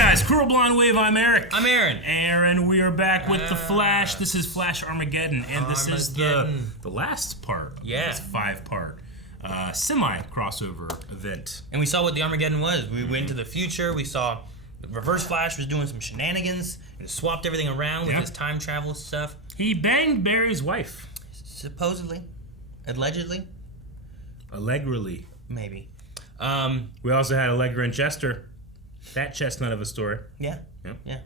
guys, Cruel Blonde Wave, I'm Eric. I'm Aaron. Aaron, we are back with The Flash. This is Flash Armageddon, and this is the last part. Yeah. It's 5-part semi-crossover event. And we saw what the Armageddon was. We went to the future. We saw Reverse Flash was doing some shenanigans and swapped everything around with his time travel stuff. He banged Barry's wife. Supposedly. Allegedly. Allegrily. Maybe. We also had Allegra and Chester. That chestnut of a story. Yeah.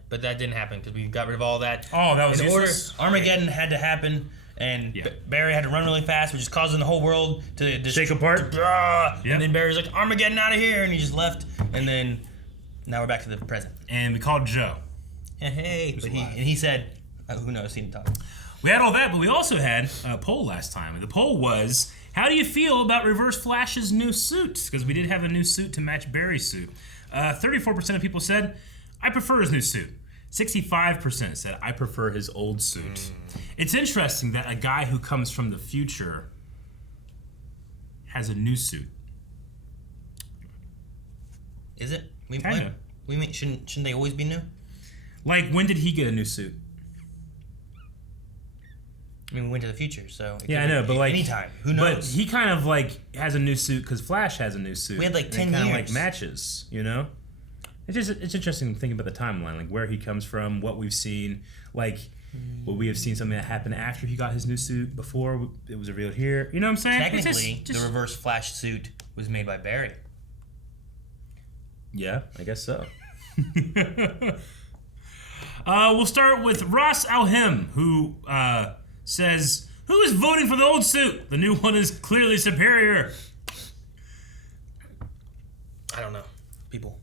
But that didn't happen because we got rid of all that. Oh, that was in useless. order. Armageddon had to happen, and Barry had to run really fast, which is causing the whole world to just shake apart. And then Barry's like, Armageddon out of here, and he just left. And then now we're back to the present. And we called Joe. Hey, but he said, who knows? He didn't talk. We had all that, but we also had a poll last time. The poll was, how do you feel about Reverse Flash's new suit? Because we did have a new suit to match Barry's suit. 34% of people said, I prefer his new suit. 65% said, I prefer his old suit. It's interesting that a guy who comes from the future has a new suit. Is it? Kinda. We mean, shouldn't they always be new? Like, when did he get a new suit? I mean, we went to the future, so it Yeah, I could know, be but like, anytime. Who knows? But he kind of like has a new suit because Flash has a new suit. We had like 10 and it kind of years. like matches, you know. It's interesting to think about the timeline, like where he comes from, what we've seen, like will we have seen something that happened after he got his new suit, before it was revealed here? You know what I'm saying? Technically, the Reverse Flash suit was made by Barry. Yeah, I guess so. We'll start with Ross Alhem, who says, who is voting for the old suit? The new one is clearly superior. I don't know. People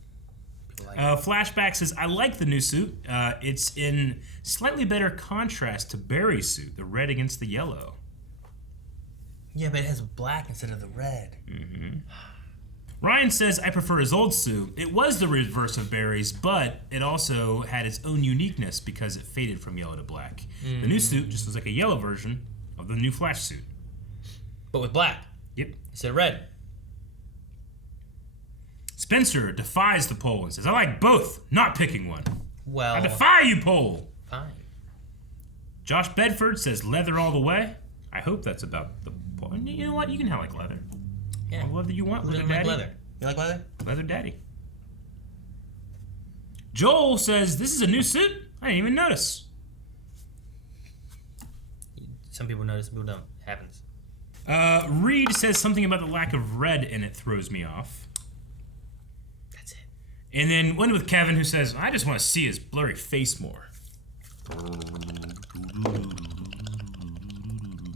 like Flashback says, I like the new suit. It's in slightly better contrast to Barry's suit, the red against the yellow. Yeah, but it has black instead of the red. Mm-hmm. Ryan says, I prefer his old suit. It was the reverse of Barry's, but it also had its own uniqueness because it faded from yellow to black. The new suit just was like a yellow version of the new Flash suit. But with black. Yep. Instead of red. Spencer defies the poll and says, I like both, not picking one. Well, I defy you, poll. Fine. Josh Bedford says, leather all the way. I hope that's about the poll. You know what? You can have like leather. Yeah. All leather you want, Who leather doesn't daddy. like leather? You like leather? Leather daddy. Joel says, this is a new suit? I didn't even notice. Some people notice, some people don't. It happens. Reed says something about the lack of red in it throws me off. That's it. And then one with Kevin who says, I just want to see his blurry face more.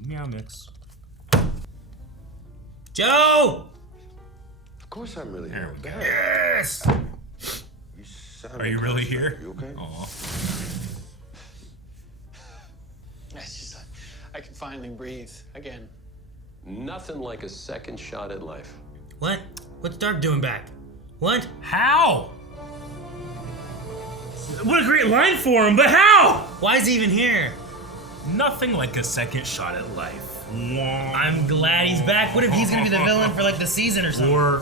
Meow mix. Joe! Of course I'm really here. Yes! Are you really here? Are you okay? Aw. It's just I can finally breathe again. Nothing like a second shot at life. What? What's Dark doing back? What? How? What a great line for him, but how? Why is he even here? Nothing like a second shot at life. I'm glad he's back. What if he's gonna be the villain for like the season or something? Or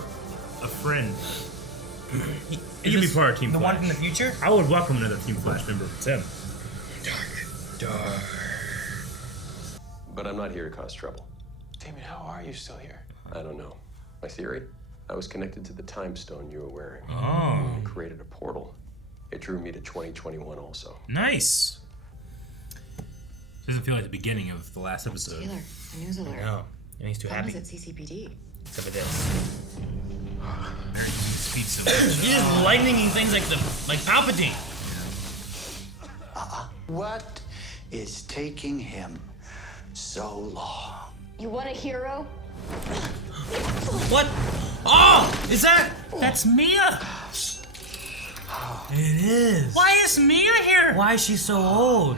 a friend. He can be part of Team the Flash. one from the future? I would welcome another Team Flash member if it's him. Dark. But I'm not here to cause trouble. Damien, how are you still here? I don't know. My theory? I was connected to the time stone you were wearing. Oh. It created a portal. It drew me to 2021 also. Nice. Doesn't feel like the beginning of the last episode. Taylor, a news alert. No. And he's too Tom happy. is at CCPD. Except for this. Very speed so much. He's just lightning things like Palpatine. What is taking him so long? You want a hero? What? Oh! Is that? That's Mia. It is. Why is Mia here? Why is she so old?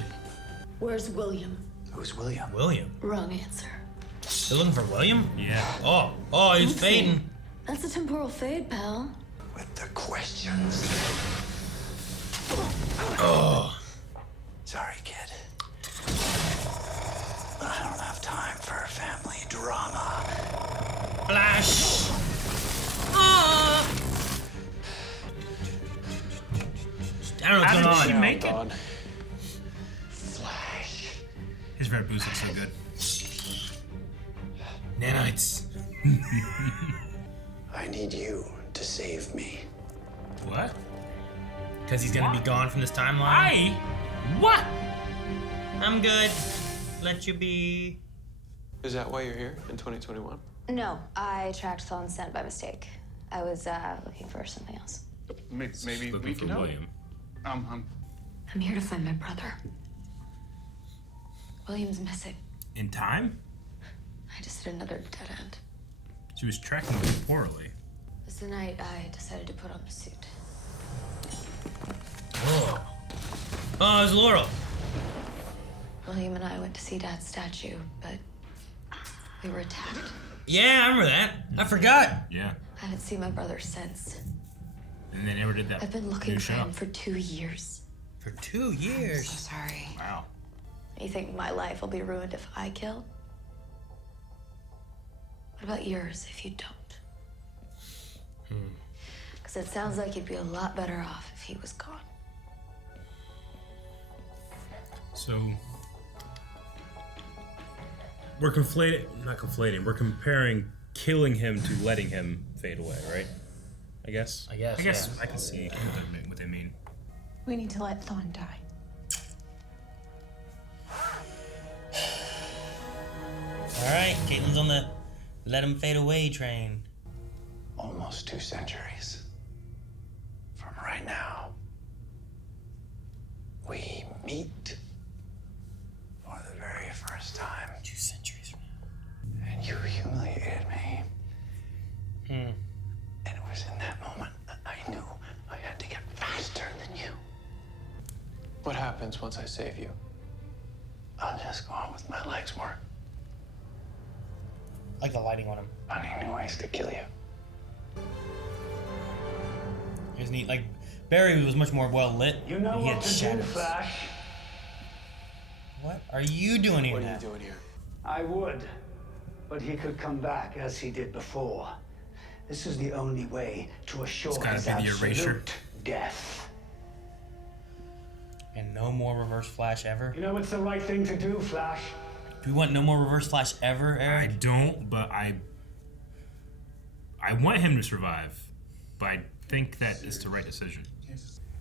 Where's William? Who's William? William. Wrong answer. They're looking for William? Yeah. Oh, he's fading. That's a temporal fade, pal. With the questions. Oh. Sorry, kid. I don't have time for family drama. Flash. I don't know what's How going did she on. make it? Dawn. Flash. His red boots look so good. Nanites. I need you to save me. What? Because he's gonna be gone from this timeline. I? What? I'm good. Let you be. Is that why you're here in 2021? No, I tracked Thawne's scent by mistake. I was looking for something else. Maybe Looking we for can help. William. I'm here to find my brother. William's missing. In time? I just hit another dead end. She was tracking him poorly. It was the night I decided to put on the suit. Oh, it was Laurel. William and I went to see Dad's statue, but we were attacked. Yeah, I remember that. I forgot. Yeah. I haven't seen my brother since. And they never did that. I've been looking new for show. him for 2 years. For 2 years. So sorry. Wow. You think my life will be ruined if I kill? What about yours if you don't? Because it sounds like you'd be a lot better off if he was gone. So we're not conflating. We're comparing killing him to letting him fade away, right? I guess. I guess, yeah. I can see what they mean. We need to let Thawne die. All right, Caitlin's on the let him fade away train. Almost 2 centuries. From right now, we meet for the very first time. 2 centuries from And you humiliated me. now. And it was in that moment that I knew I had to get faster than you. What happens once I save you? I'll just go on with my life's work, I like the lighting on him. finding new ways to kill you. It was neat. Like, Barry was much more well lit. You know he what had to do, shadows. Flash. What are you doing here What are now? you doing here? I would, but he could come back as he did before. This is the only way to assure It's gotta his be the erasure. absolute death. And no more Reverse Flash ever? You know it's the right thing to do, Flash. Do we want no more Reverse Flash ever, I Eric? don't, but I want him to survive. But I think that is the right decision.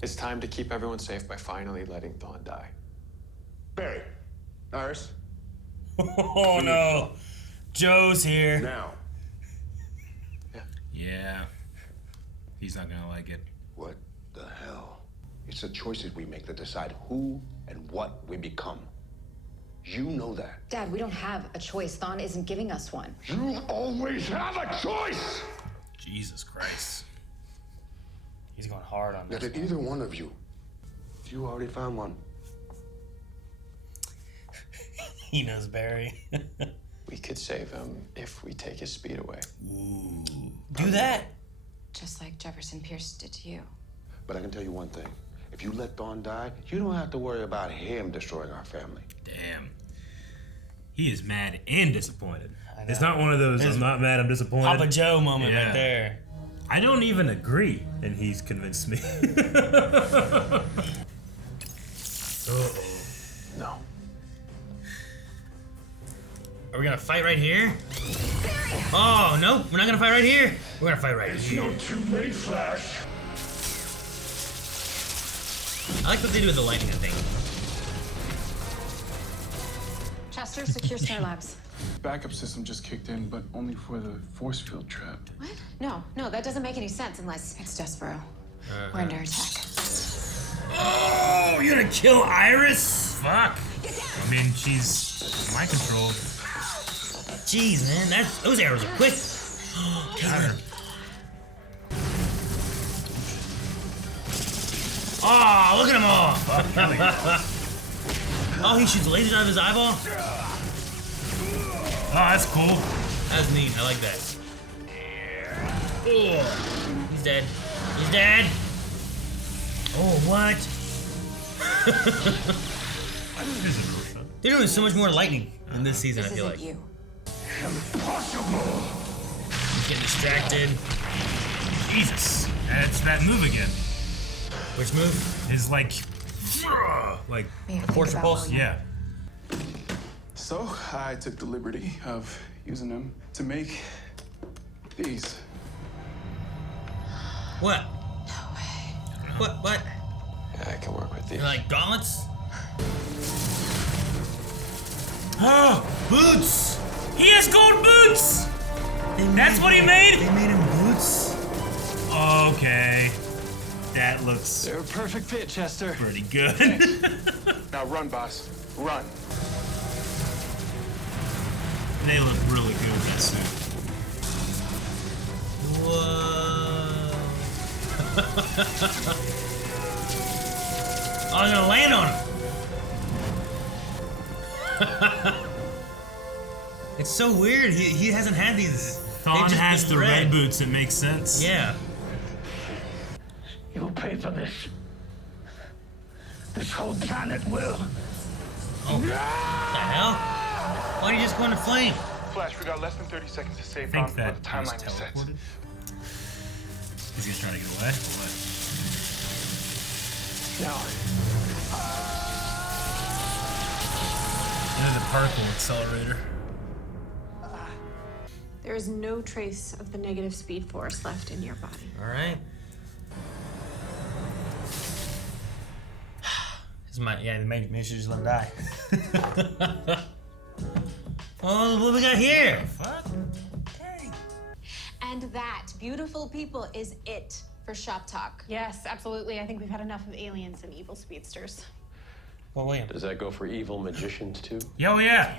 It's time to keep everyone safe by finally letting Thawne die. Barry, Iris, Oh no. Joe's here. now. Yeah. He's not gonna like it. What the hell? It's the choices we make that decide who and what we become. You know that. Dad, we don't have a choice. Thawne isn't giving us one. You always have a choice! Jesus Christ. He's going hard on Now, this. did either one of you? You already found one. He knows Barry. We could save him if we take his speed away. Do that. Just like Jefferson Pierce did to you. But I can tell you one thing. If you let Thawne die, you don't have to worry about him destroying our family. Damn. He is mad and disappointed. I It's know. not one of those, I'm not mad, I'm disappointed. Papa Joe moment Yeah. right there. I don't even agree, and he's convinced me. No. Are we gonna fight right here? Oh, no, we're not gonna fight right here. We're gonna fight right here. Too late, Flash. I like what they do with the lightning, I think. Chester, secure Star Labs. Backup system just kicked in, but only for the force field trap. What? No, that doesn't make any sense unless it's Despero. We're under attack. Oh, you're gonna kill Iris? Fuck. I mean, she's mind controlled. Jeez, man, those arrows are quick. Got her. Oh, look at him all. Oh, he shoots lasers out of his eyeball? Oh, that's cool. That's neat. I like that. Oh, he's dead. He's dead. Oh, what? They're doing so much more lightning in this season, This I feel isn't like. you. He's getting distracted. Jesus. That's that move again. Which move? His like force repulse. Yeah. So I took the liberty of using them to make these. What? No way. What? Yeah, I can work with these. They're like gauntlets? Oh, boots! He has gold boots! That's what he made? They made him boots? Okay. That looks They're a perfect fit, Chester. pretty good. Now run, boss. Run. They look really good with that suit. Whoa. Oh, I'm gonna land on him. It's so weird. He hasn't had these. Thawne has the red boots. It makes sense. Yeah. You'll pay for this. This whole planet will. Oh. What the hell? Why don't you just go into flame? Flash, we got less than 30 seconds to I save think before that the timeline was resets. teleported. Is he gonna try to get away? Or what? No. Into the particle accelerator. There is no trace of the negative speed force left in your body. All right. This might, maybe should just let him die. Oh, what we got here? Fuck. Dang. And that, beautiful people, is it for Shop Talk. Yes, absolutely. I think we've had enough of aliens and evil speedsters. Well, William. Does that go for evil magicians too? Yo, yeah.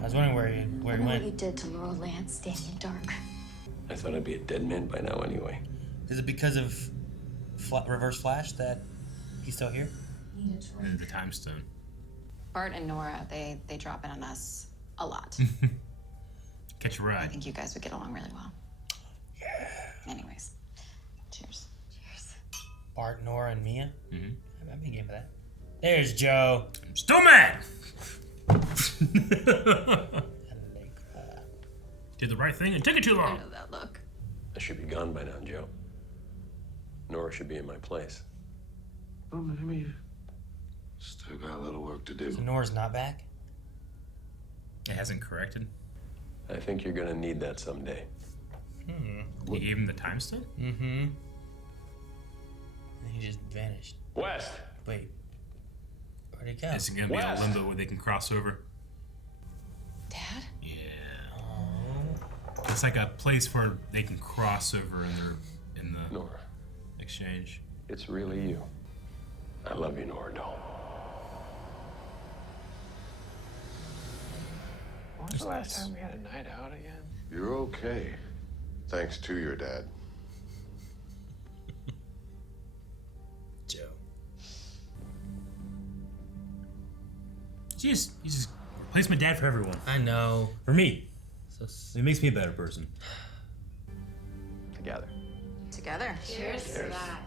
I was wondering where he What you went. did to Laurel Lance standing in the dark. I thought I'd be a dead man by now anyway. Is it because of Reverse Flash that he's still here? And the time stone. Bart and Nora, they drop in on us a lot. Catch a I ride. think you guys would get along really well. Yeah. Anyways, cheers. Cheers. Bart, Nora, and Mia? Mm-hmm. I'd be game for that. There's Joe. I'm still mad! Did the right thing and took it too I long. know that look. I should be gone by now, Joe. Nora should be in my place. Well, maybe still got a little work to do. So Nora's not back? It hasn't corrected. I think you're gonna need that someday. You gave him the time stone? Mm-hmm. And he just vanished. West! Wait. Where'd he go? Is it gonna be a West. limbo where they can cross over? Dad? Yeah. Oh. It's like a place where they can cross over in the Nora, exchange. it's really you. I love you, Nora Doll. When was the last time we had a night out again? You're okay. Thanks to your dad. Joe. You just replace my dad for everyone. I know. For me. So It makes me a better person. Together. Together. Cheers to that.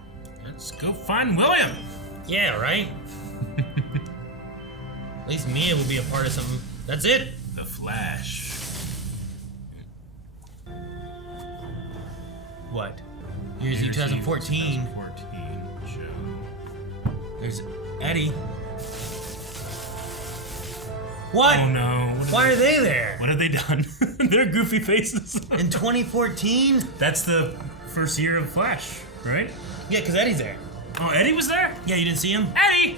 Let's go find William. yeah, right? At least Mia will be a part of something. That's it. The Flash. What? Here's 2014. 2014 show. There's Eddie. What? Oh no. Why are they there? What have they done? They're goofy faces. In 2014? That's the first year of Flash, right? Yeah, because Eddie's there. Oh, Eddie was there? Yeah, you didn't see him? Eddie!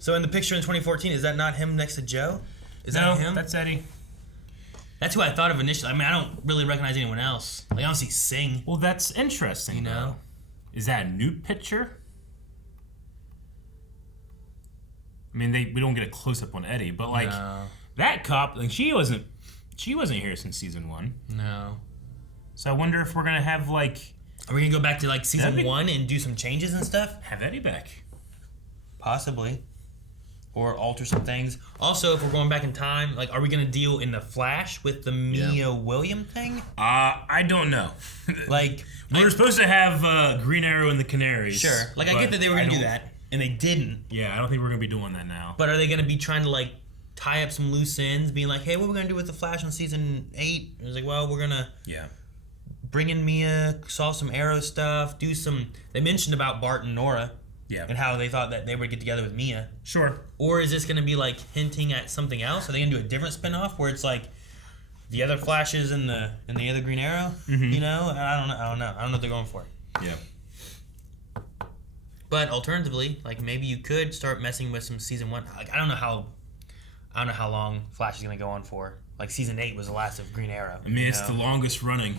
So in the picture in 2014, is that not him next to Joe? Is that him? That's Eddie. That's who I thought of initially. I mean, I don't really recognize anyone else. Like, I don't see Singh. Well, that's interesting. You know? though. Is that a new picture? I mean, we don't get a close up on Eddie, but like No. that cop, like she wasn't here since season 1. No. So I wonder if we're gonna have like Are we gonna go back to like season That'd be- 1 and do some changes and stuff? have Eddie back. Possibly. Or alter some things. Also, if we're going back in time, like, are we gonna deal in the Flash with the Mia William thing? I don't know. Like, we were supposed to have Green Arrow and the Canaries. sure. Like, I but get that they were gonna do don't- that, and they didn't. Yeah, I don't think we're gonna be doing that now. But are they gonna be trying to like tie up some loose ends, being like, hey, what are we gonna do with the Flash on season 8? It was like, well, we're gonna Yeah. bring in Mia, solve some Arrow stuff, do some. They mentioned about Bart and Nora Yeah. And how they thought that they would get together with Mia. Sure. Or is this going to be like hinting at something else? Are they going to do a different spinoff where it's like the other Flashes and the other Green Arrow? Mm-hmm. You know? I don't know. I don't know what they're going for. Yeah. But alternatively, like maybe you could start messing with some season 1. Like I don't know how long Flash is going to go on for. Like season 8 was the last of Green Arrow. I mean, it's the longest running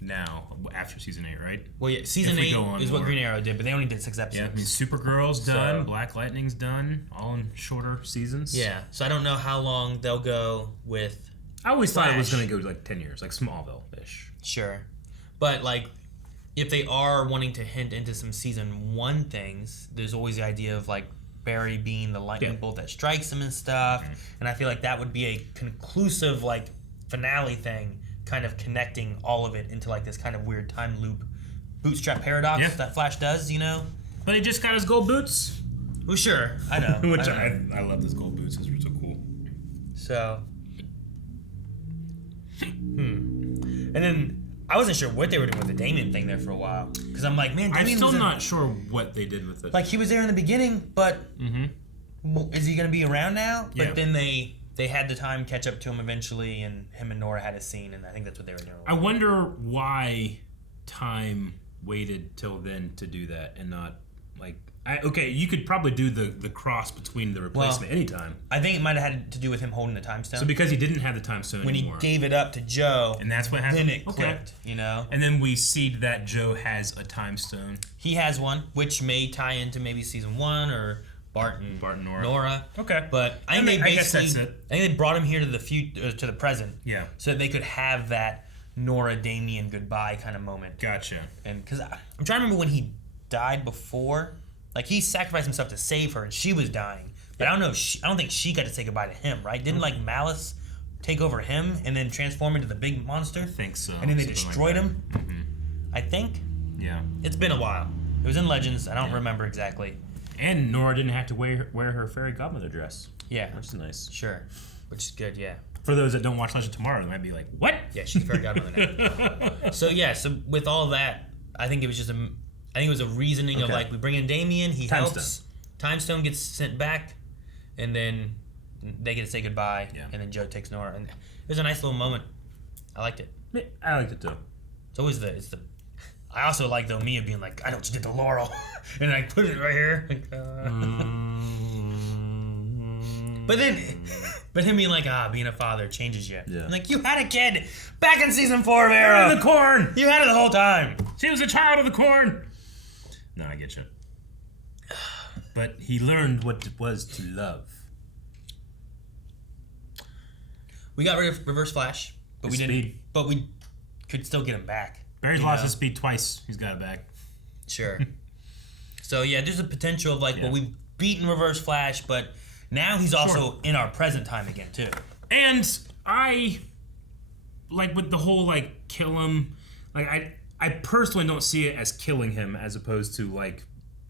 now after season 8, right? Well, yeah, season 8 is what Green Arrow did, but they only did 6 episodes. Yeah, I mean, Supergirl's done, Black Lightning's done, all in shorter seasons. Yeah, so I don't know how long they'll go with. I always thought it was Flash. going to go like 10 years, like Smallville-ish. Sure, but like if they are wanting to hint into some season 1 things, there's always the idea of like Barry being the lightning bolt that strikes him and stuff, and I feel like that would be a conclusive like finale thing, kind of connecting all of it into like this kind of weird time loop bootstrap paradox that Flash does, you know? But he just got his gold boots. Well, sure, I know. Which I love his gold boots. Those were so cool. So, and then I wasn't sure what they were doing with the Damien thing there for a while, because I'm like, man, I'm Damien still not sure what they did with it. Like he was there in the beginning, but is he going to be around now? Yeah. But then they had the time catch up to him eventually, and him and Nora had a scene, and I think that's what they were doing. I wonder why Time waited till then to do that and not like. Okay, you could probably do the cross between the replacement anytime. I think it might have had to do with him holding the time stone. So because he didn't have the time stone when anymore. he gave it up to Joe, And that's what happened? Then it clicked, you know? And then we see that Joe has a time stone. He has one, which may tie into maybe season 1 or Bart and Nora. Okay. But I think they I guess basically, that's it. I think they brought him here to the future, to the present. Yeah. So that they could have that Nora Damien goodbye kind of moment. Gotcha. And because I'm trying to remember when he died before. Like he sacrificed himself to save her, and she was dying. But I don't know. I don't think she got to say goodbye to him, right? Didn't like Malice take over him and then transform into the big monster? I think so. And then they Something destroyed like him. Mm-hmm. I think. Yeah. It's been a while. It was in Legends. I don't remember exactly. And Nora didn't have to wear her fairy godmother dress. Yeah. Which is nice. Sure. Which is good, yeah. For those that don't watch Legend Tomorrow, they might be like, what? Yeah, she's fairy godmother now. So with all that, I think it was just I think it was a reasoning of like, we bring in Damien, he helps. Time Stone gets sent back, and then they get to say goodbye, and then Joe takes Nora. And it was a nice little moment. I liked it. I liked it too. It's always I also like though Mia being like, I don't just get the laurel, and I put it right here. Like, But him being like, being a father changes you. Yeah. I'm like, you had a kid back in season 4 of Arrow. The corn. You had it the whole time. She was a child of the corn. No, I get you. But he learned what it was to love. We got rid of Reverse Flash, but His we didn't. speed. But we could still get him back. Barry's lost his speed twice. He's got it back. Sure. So yeah, there's a potential of like, well, we've beaten Reverse Flash, but now he's also in our present time again too. And I like with the whole like kill him. Like I personally don't see it as killing him as opposed to like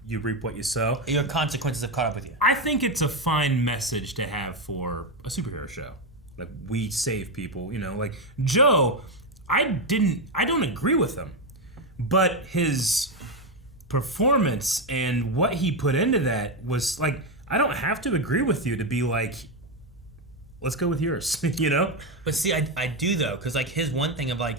you reap what you sow. Your consequences have caught up with you. I think it's a fine message to have for a superhero show. Like we save people, you know. Like Joe, I don't agree with him, but his performance and what he put into that was like, I don't have to agree with you to be like, let's go with yours, you know? But see, I do though, because like his one thing of like,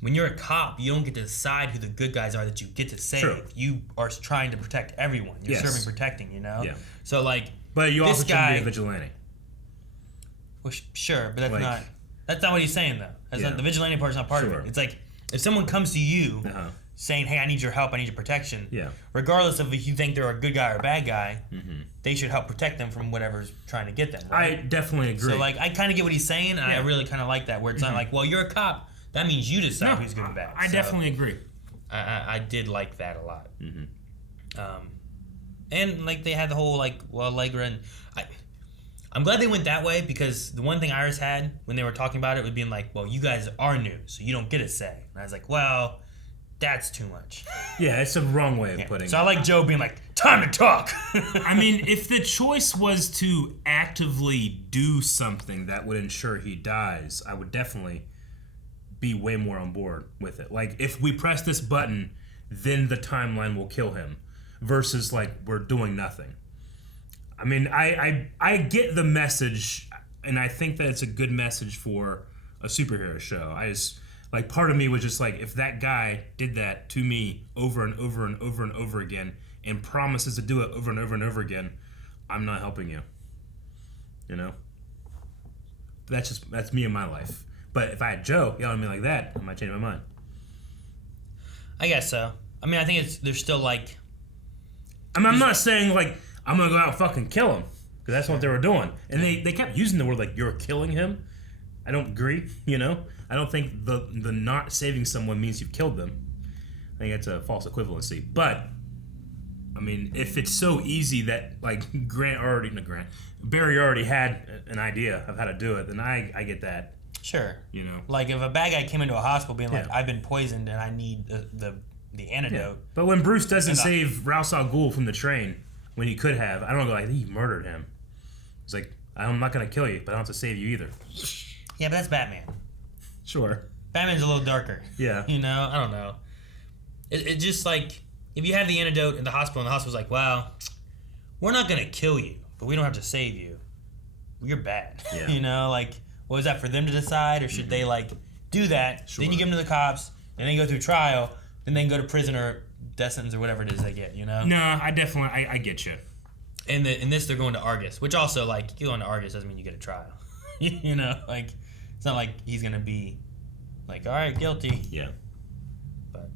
when you're a cop, you don't get to decide who the good guys are that you get to save. True. You are trying to protect everyone. You're serving protecting, you know? Yeah. So like, but you this also guy, shouldn't be a vigilante. Well, sure, but Like, that's not what he's saying though. That's not, the vigilante part's not part of it. It's like, if someone comes to you saying, hey, I need your help, I need your protection, regardless of if you think they're a good guy or a bad guy, they should help protect them from whatever's trying to get them, right? I definitely agree. So like, I kind of get what he's saying, and I really kind of like that, where it's not like, well, you're a cop, that means you decide who's good and bad. I definitely agree. I did like that a lot. And like they had the whole like, well, Allegra and I'm glad they went that way, because the one thing Iris had when they were talking about it was being like, well, you guys are new, so you don't get a say. And I was like, well, that's too much. Yeah, it's the wrong way of putting it. So I like Joe being like, time to talk. I mean, if the choice was to actively do something that would ensure he dies, I would definitely be way more on board with it. Like, if we press this button, then the timeline will kill him. versus like we're doing nothing. I mean, I get the message, and I think that it's a good message for a superhero show. I just like part of me was just like, if that guy did that to me over and over and over and over again and promises to do it over and over and over again, I'm not helping you. You know? That's me in my life. But if I had Joe yelling at me like that, I might change my mind. I guess so. I mean, I think there's still like... I mean, I'm not saying like I'm gonna go out and fucking kill him, because that's what they were doing. And they kept using the word like you're killing him. I don't agree, you know? I don't think the not saving someone means you've killed them. I think that's a false equivalency. But I mean, if it's so easy that like Barry already had an idea of how to do it, then I get that. Sure. You know? Like if a bad guy came into a hospital being like, I've been poisoned and I need the antidote. Yeah. But when Bruce doesn't save Ra's al Ghul from the train when he could have, I don't go like, he murdered him. It's like, I'm not going to kill you, but I don't have to save you either. Yeah, but that's Batman. Sure. Batman's a little darker. Yeah. You know, I don't know. It's just like, if you have the antidote in the hospital and the hospital's like, well, we're not going to kill you, but we don't have to save you. You're bad. Yeah. You know, like, what was that for them to decide? Or should they, like, do that? Sure. Then you give them to the cops, and then you go through trial, then they can go to prison or death sentence or whatever it is they get, you know? No, I definitely, I get you. And in this, they're going to Argus, which also, like, you going to Argus doesn't mean you get a trial. You know, like, it's not like he's going to be like, all right, guilty. Yeah. But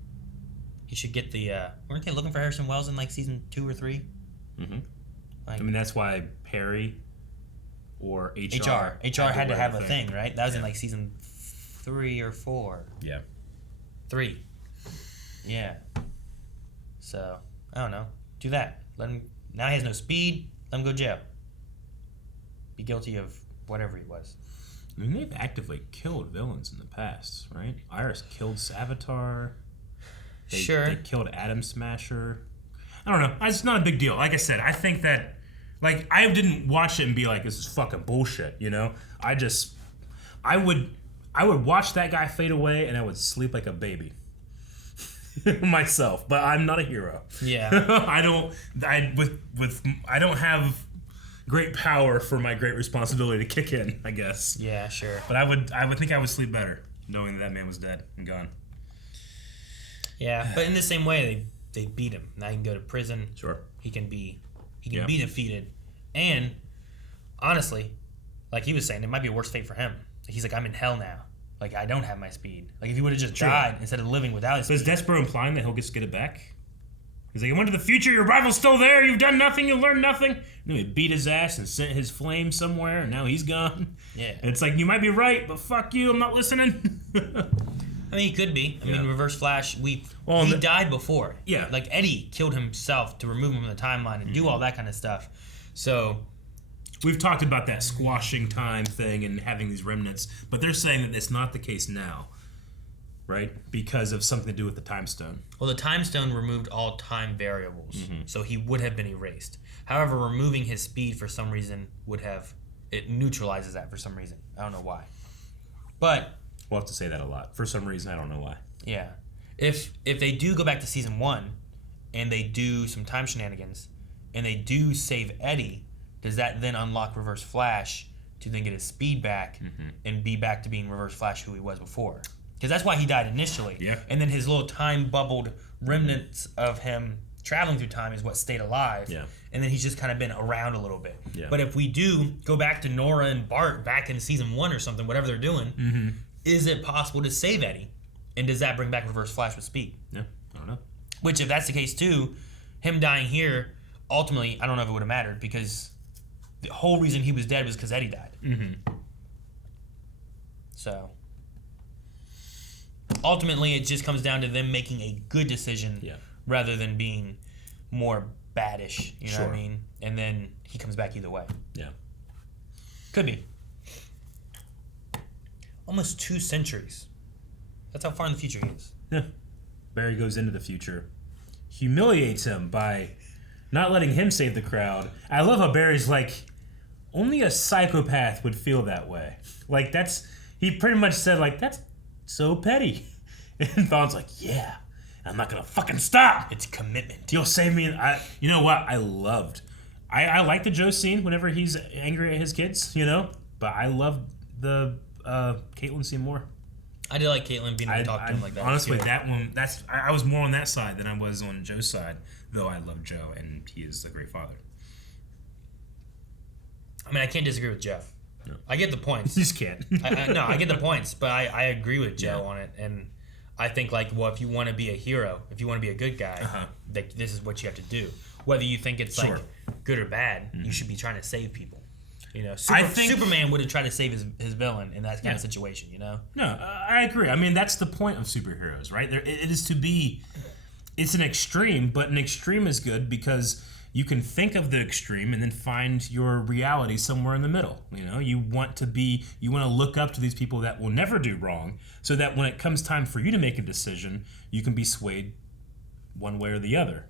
he should get the, weren't they looking for Harrison Wells in, like, season 2 or 3? Mm-hmm. Like, I mean, that's why Perry or HR had to have a thing, right? That was in, like, season 3 or 4. Yeah. 3. Yeah. So, I don't know. Do that. Let him, now he has no speed, let him go to jail. Be guilty of whatever he was. I mean, they've actively killed villains in the past, right? Iris killed Savitar. Sure. They killed Atom Smasher. I don't know. It's not a big deal. Like I said, I think that, like, I didn't watch it and be like, this is fucking bullshit, you know? I would watch that guy fade away and I would sleep like a baby. Myself. But I'm not a hero. Yeah. I don't have great power for my great responsibility to kick in, I guess. Yeah, sure. But I would think I would sleep better knowing that man was dead and gone. Yeah, but in the same way, they beat him. Now he can go to prison. Sure. He can be defeated. And honestly, like he was saying, it might be a worse fate for him. He's like, I'm in hell now. Like, I don't have my speed. Like, if he would have just died instead of living without his speed. So is Despero implying that he'll just get it back? He's like, I went to the future, your rival's still there, you've done nothing, you learned nothing. And then he beat his ass and sent his flame somewhere, and now he's gone. Yeah. And it's like, you might be right, but fuck you, I'm not listening. I mean, he could be. I mean, Reverse Flash, he died before. Yeah. Like, Eddie killed himself to remove him from the timeline and do all that kind of stuff. So... We've talked about that squashing time thing and having these remnants, but they're saying that it's not the case now, right? Because of something to do with the time stone. Well, the time stone removed all time variables, so he would have been erased. However, removing his speed for some reason it neutralizes that for some reason. I don't know why. But... We'll have to say that a lot. For some reason, I don't know why. Yeah. If they do go back to season 1, and they do some time shenanigans, and they do save Eddie... Does that then unlock Reverse Flash to then get his speed back and be back to being Reverse Flash who he was before? Because that's why he died initially. Yeah. And then his little time-bubbled remnants of him traveling through time is what stayed alive. Yeah. And then he's just kind of been around a little bit. Yeah. But if we do go back to Nora and Bart back in season 1 or something, whatever they're doing, is it possible to save Eddie? And does that bring back Reverse Flash with speed? Yeah, I don't know. Which, if that's the case too, him dying here, ultimately, I don't know if it would have mattered because... The whole reason he was dead was because Eddie died. So, ultimately, it just comes down to them making a good decision rather than being more baddish, you know what I mean? And then he comes back either way. Yeah. Could be. Almost 2 centuries. That's how far in the future he is. Yeah. Barry goes into the future, humiliates him by... not letting him save the crowd. I love how Barry's like, only a psychopath would feel that way. Like, he pretty much said, like, that's so petty. And Thawne's like, yeah. I'm not gonna fucking stop. It's commitment. You'll save me. You know what? I like the Joe scene whenever he's angry at his kids, but I love the Caitlyn scene more. I did like Caitlyn being able to talk to him like that. Honestly, that one, I was more on that side than I was on Joe's side, though I love Joe and he is a great father. I mean, I can't disagree with Joe. No. I get the points. You just can't. I get the points, but I agree with Joe on it. And I think, if you want to be a hero, if you want to be a good guy, this is what you have to do. Whether you think it's good or bad, you should be trying to save people. Superman would have tried to save his villain in that kind of situation, No, I agree. I mean, that's the point of superheroes, right? It's an extreme, but an extreme is good because you can think of the extreme and then find your reality somewhere in the middle. You want to look up to these people that will never do wrong, so that when it comes time for you to make a decision, you can be swayed one way or the other.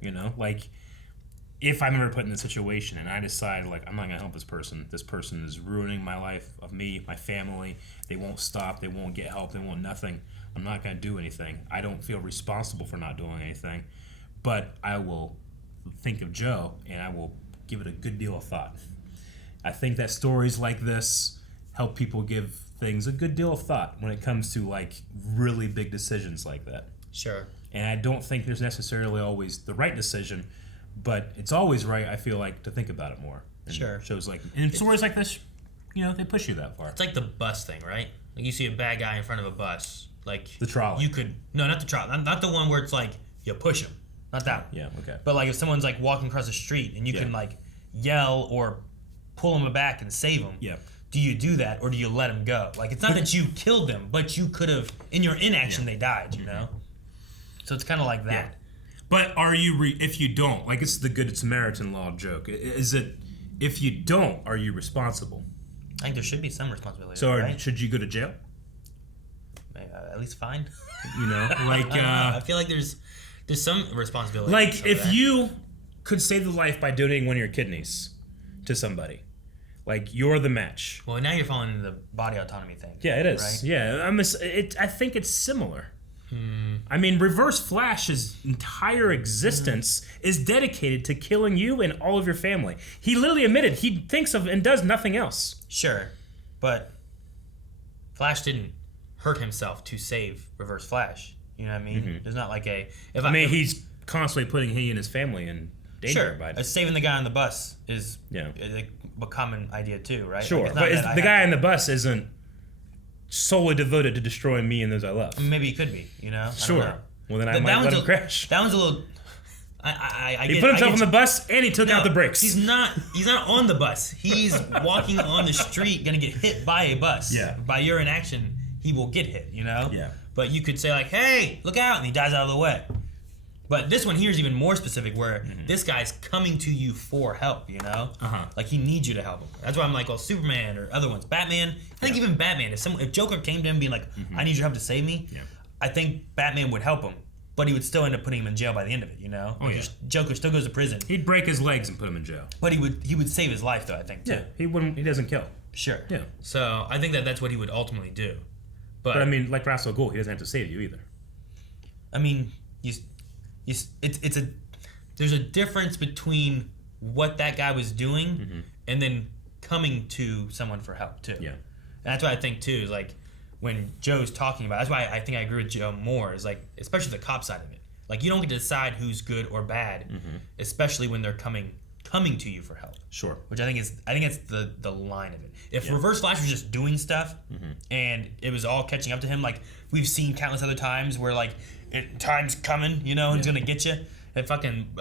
If I'm ever put in a situation and I decide, I'm not going to help this person is ruining my life, of me, my family, they won't stop, they won't get help, they won't nothing, I'm not going to do anything. I don't feel responsible for not doing anything, but I will think of Joe and I will give it a good deal of thought. I think that stories like this help people give things a good deal of thought when it comes to, really big decisions like that. Sure. And I don't think there's necessarily always the right decision, but it's always right, I feel to think about it more. And sure. Shows and stories like this, they push you that far. It's like the bus thing, right? You see a bad guy in front of a bus, the trolley. You could not the trolley, not the one where it's you push him, not that. Yeah, okay. But if someone's walking across the street and you can yell or pull him back and save him. Yeah. Do you do that or do you let him go? It's not that you killed them, but you could have in your inaction they died. So it's kind of like that. Yeah. But are you, if you don't, it's the Good Samaritan law joke. Is it, if you don't, are you responsible? I think there should be some responsibility. So right? Should you go to jail? At least fine. I feel like there's some responsibility. If you could save the life by donating one of your kidneys to somebody, you're the match. Well, now you're falling into the body autonomy thing. Yeah, it is. Right? Yeah, I think it's similar. I mean, Reverse Flash's entire existence is dedicated to killing you and all of your family. He literally admitted he thinks of and does nothing else. Sure, but Flash didn't hurt himself to save Reverse Flash. You know what I mean? Mm-hmm. There's not he's constantly putting he and his family in danger. Sure, saving the guy on the bus is a common idea too, right? Sure, but the guy on the bus isn't solely devoted to destroying me and those I love. Maybe he could be, Sure. Know. Well, then I might let him crash. That one's a little. He put himself on the bus and he took out the brakes. He's not on the bus. He's walking on the street, gonna get hit by a bus. Yeah. By your inaction, he will get hit. Yeah. But you could say hey, look out, and he dies out of the way. But this one here is even more specific, where this guy's coming to you for help. He needs you to help him. That's why I'm Superman or other ones, Batman. I think even Batman, if Joker came to him being I need your help to save me, I think Batman would help him, but he would still end up putting him in jail by the end of it. Joker still goes to prison. He'd break his legs and put him in jail. But he would save his life though, I think too. Yeah, he doesn't kill. Sure. Yeah. So I think that's what he would ultimately do. But I mean, like Ra's al Ghul, he doesn't have to save you either. I mean, there's a difference between what that guy was doing and then coming to someone for help too. Yeah. And that's what I think too, is when Joe's talking about, that's why I think I agree with Joe more, is especially the cop side of it. You don't get to decide who's good or bad, especially when they're coming to you for help. Sure. Which I think that's the line of it. If Reverse Flash was just doing stuff and it was all catching up to him, we've seen countless other times where time's coming, and it's gonna get you. And fucking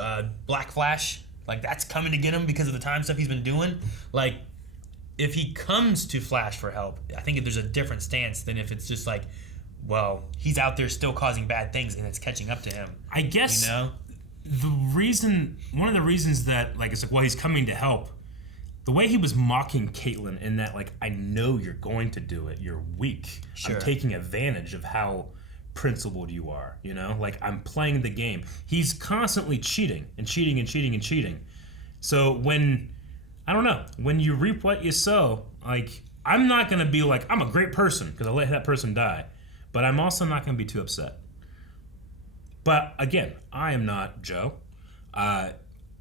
Black Flash, that's coming to get him because of the time stuff he's been doing. If he comes to Flash for help, I think there's a different stance than if it's just he's out there still causing bad things and it's catching up to him. I guess one of the reasons that he's coming to help, the way he was mocking Caitlyn in that I know you're going to do it, you're weak. Sure. I'm taking advantage of how principled you are, I'm playing the game. He's constantly cheating and cheating and cheating and cheating. So when you reap what you sow, I'm not gonna be I'm a great person because I let that person die, but I'm also not gonna be too upset. But again, I am not Joe.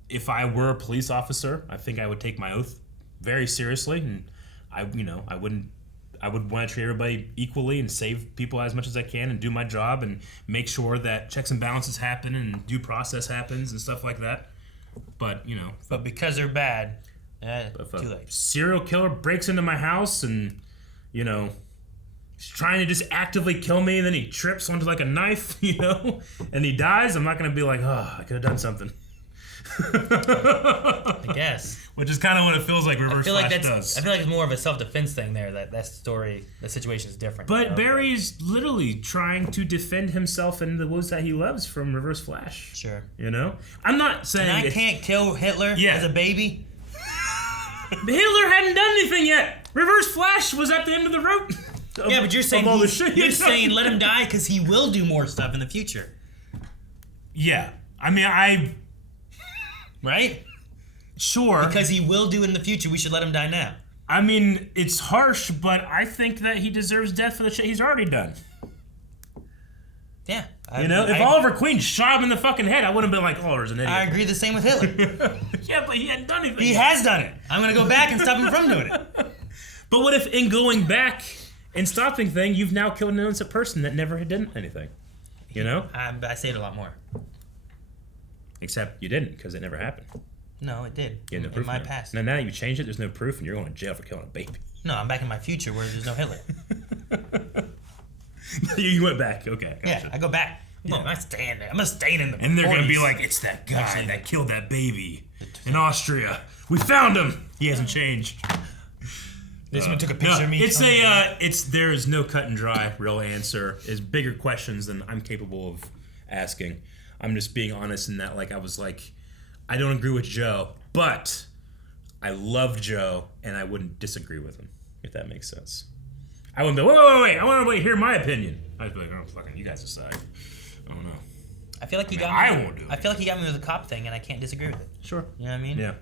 If I were a police officer, I think I would take my oath very seriously, and I would want to treat everybody equally and save people as much as I can and do my job and make sure that checks and balances happen and due process happens and stuff like that. But, But because they're bad, too late. Serial killer breaks into my house and, he's trying to just actively kill me, and then he trips onto like a knife, and he dies, I'm not going to be like, oh, I could have done something. I guess. Which is kind of what it feels like Reverse Flash does. I feel like it's more of a self-defense thing there. That situation is different. But Barry's literally trying to defend himself and the woods that he loves from Reverse Flash. Sure. I'm not saying and I can't kill Hitler as a baby. Hitler hadn't done anything yet. Reverse Flash was at the end of the rope. Yeah, but you're saying you're saying let him die because he will do more stuff in the future. Yeah, right? Sure. Because he will do it in the future. We should let him die now. I mean, it's harsh, but I think that he deserves death for the shit he's already done. Yeah. If Oliver Queen shot him in the fucking head, I wouldn't have been like, Oliver's an idiot. I agree the same with Hitler. Yeah, but he hadn't done anything. He has done it. I'm going to go back and stop him from doing it. But what if in going back and stopping things, you've now killed an innocent person that never had done anything? I say it a lot more. Except you didn't, because it never happened. No, it did. No in my past. Now you changed it, there's no proof, and you're going to jail for killing a baby. No, I'm back in my future where there's no Hitler. You went back, okay. Gotcha. Yeah, I go back. Yeah. I'm staying there. I'm going to stay in the And they're going to be like, it's that guy that killed that baby in Austria. We found him. He hasn't changed. This one took a picture of me. There is no cut and dry real answer. It's bigger questions than I'm capable of asking. I'm just being honest in that, I was like, I don't agree with Joe, but I love Joe, and I wouldn't disagree with him, if that makes sense. I wouldn't be, wait, I want to hear my opinion. I'd be like, oh, fucking, you guys decide. I don't know. I feel like you got me. I won't do it. I feel like you got me with the cop thing, and I can't disagree with it. Sure. You know what I mean? Yeah.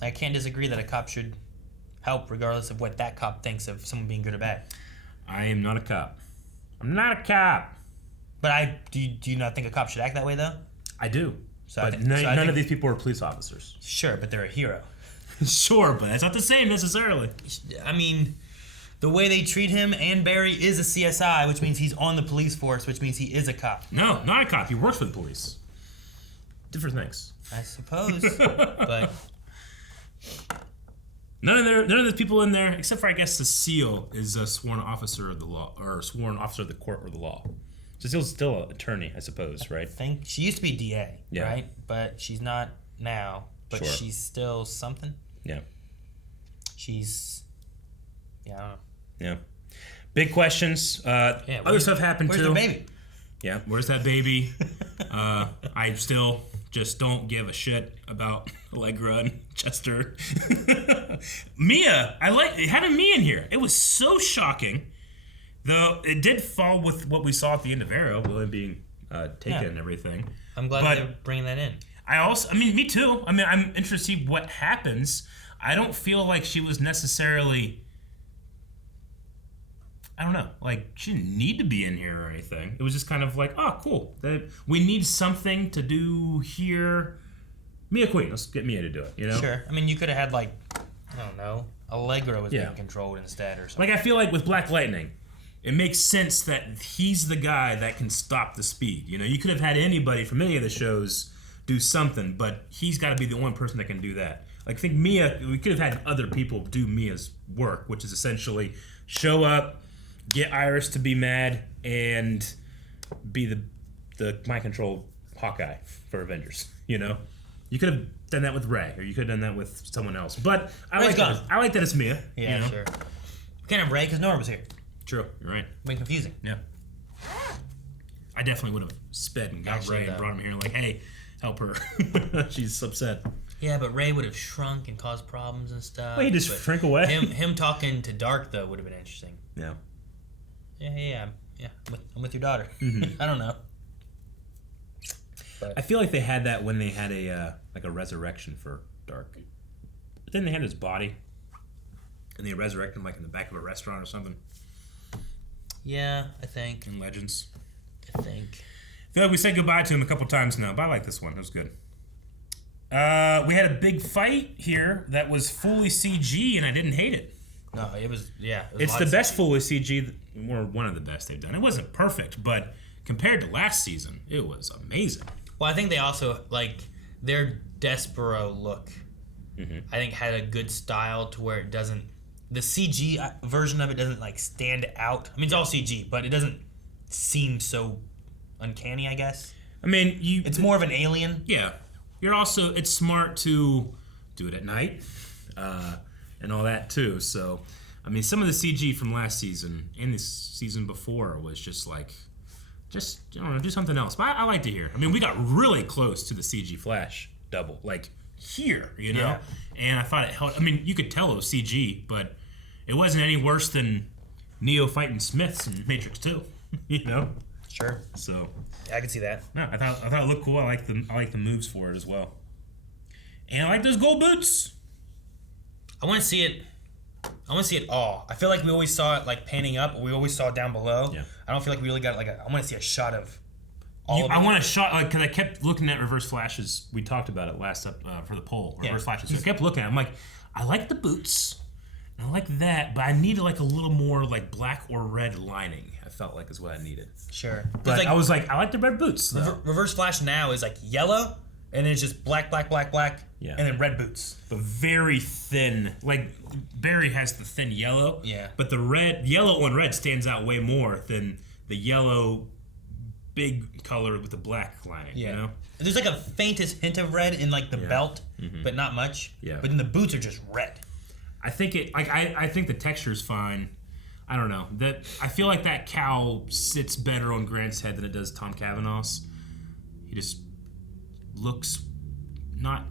I can't disagree that a cop should help regardless of what that cop thinks of someone being good or bad. I am not a cop. I'm not a cop. But do you not think a cop should act that way, though? I do. None of these people are police officers. Sure, but they're a hero. Sure, but that's not the same necessarily. I mean, the way they treat him and Barry is a CSI, which means he's on the police force, which means he is a cop. No, not a cop. He works for the police. Different things. I suppose, but none of the people in there, except for I guess the SEAL, is a sworn officer of the law or sworn officer of the court or the law. So SEAL's still an attorney, I suppose, right? I think she used to be DA, right? But she's not now. But sure. She's still something. Yeah. I don't know. Yeah. Big questions. Other stuff happened too. Where's the baby? Yeah, where's that baby? I still just don't give a shit about Allegra and Chester. Mia, having Mia in here. It was so shocking. Though it did fall with what we saw at the end of Arrow, William being taken and everything. I'm glad they're bringing that in. Me too. I'm interested to see what happens. I don't feel like she was necessarily, I don't know, she didn't need to be in here or anything. It was just kind of like, oh, cool. We need something to do here. Mia Queen, let's get Mia to do it, Sure. I mean, you could have had, I don't know, Allegra was being controlled instead or something. I feel like with Black Lightning, it makes sense that he's the guy that can stop the speed. You could have had anybody from any of the shows do something, but he's got to be the one person that can do that. I think Mia, we could have had other people do Mia's work, which is essentially show up, get Iris to be mad, and be the mind control Hawkeye for Avengers. You could have done that with Ray, or you could have done that with someone else. But I like that it's Mia. Yeah, sure. We can't have Ray because Nora was here. True, you're right. Been confusing. Yeah. I definitely would have sped and got Ray and brought him here hey, help her. She's upset. Yeah, but Ray would have shrunk and caused problems and stuff. Well, he just shrink away. Him talking to Dark, though, would have been interesting. Yeah. Yeah. I'm with your daughter. Mm-hmm. I don't know. But I feel like they had that when they had a resurrection for Dark. But then they had his body, and they resurrected him in the back of a restaurant or something. Yeah, I think. In Legends. I think. feel like we said goodbye to him a couple times now, but I like this one. It was good. We had a big fight here that was fully CG, and I didn't hate it. No, it was, yeah. It was It's the best fully CG, or one of the best they've done. It wasn't perfect, but compared to last season, it was amazing. Well, I think they also, like, their Despero look, I think, had a good style to where it doesn't, the CG version of it doesn't, like, stand out. I mean, it's all CG, but it doesn't seem so uncanny, I guess. I mean, it's more of an alien. Yeah. You're also, it's smart to do it at night and all that too. So, I mean, some of the CG from last season and the season before was just like, I don't know, do something else. But I like to hear. I mean, we got really close to the CG Flash double, like here, you know? Yeah. And I thought it held, I mean, you could tell it was CG, but it wasn't any worse than Neo fighting Smiths in Matrix 2, you know? Sure. So I can see that. no, I thought it looked cool. I like the moves for it as well. And I like those gold boots. I want to see it. I want to see it all. I feel like we always saw it like panning up, or we always saw it down below. Yeah. I don't feel like we really got like I want to see a shot of all of it. I want a shot, like, because I kept looking at reverse flashes. We talked about it last up for the poll. Reverse flashes. So I kept looking at it. I'm like, I like the boots. And I like that, but I needed like a little more like black or red lining. I felt like is what I needed. Sure. But like, I was like, I like the red boots. Though. Reverse Flash now is like yellow, and it's just black, Yeah. and then red boots. But very thin. Like Barry has the thin yellow. Yeah. But the yellow on red stands out way more than the yellow big color with the black lining. Yeah. You know? There's like a faintest hint of red in like the belt, but not much. Yeah. But then the boots are just red. I think I think the texture's fine. I don't know. I feel like that cowl sits better on Grant's head than it does Tom Cavanaugh's. He just looks not